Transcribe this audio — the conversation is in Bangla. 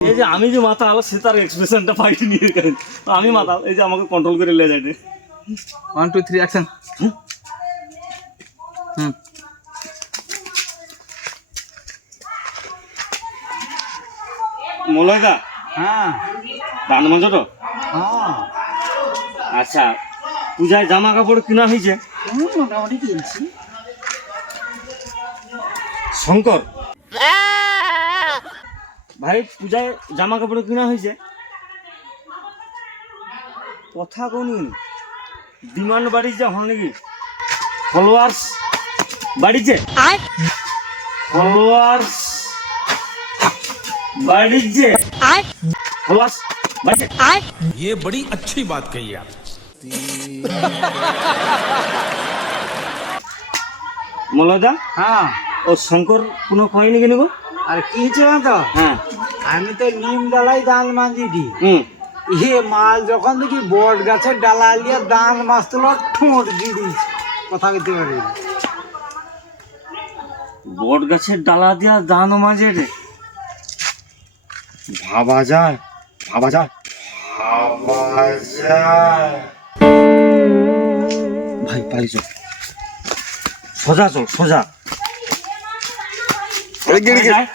এই যে আমি যে মাথা আলো সে তার এক্সপ্রেশনটা পাইনি তো আমি মাথা এই যে আমাকে কন্ট্রোল করে লে যায়। One two three action hmm? মলয়দা? হ্যাঁ। দান মাঝ তো? হ্যাঁ। আচ্ছা পূজায় জামা কাপড় কিনা হয়েছে? মোটামুটি কিনছি। শঙ্কর? ভাই পূজায় জামা কাপড় কিনা হয়েছে কথা কোনি ডিমান্ড বাড়িছে হল নাকি ফলোয়ার্স বাড়িছে ফলোয়ার্স বাড়িছে ফলোয়ার্স বাড়িছে ये बड़ी अच्छी बात कही आप মলয়দা হ্যাঁ ও শঙ্কর কোনো কয়নি কেন গো আর কি হচ্ছে তো? হ্যাঁ। আমি তো নিম ডালাই দান মাঝি হুম। ইয়ে মাল যখন দেখি বট গাছের ডালা লিয়ে দান মাছ তুলো ঠোঁট দিয়ে দিয়েছি। কথা বলতে পারি বট গাছের ডালা দিয়া দান মাঝে রে ভাবা যায় ভাবা যায়। ভাবা যায় ভাই পালি চল সোজা চল সোজা। যায়?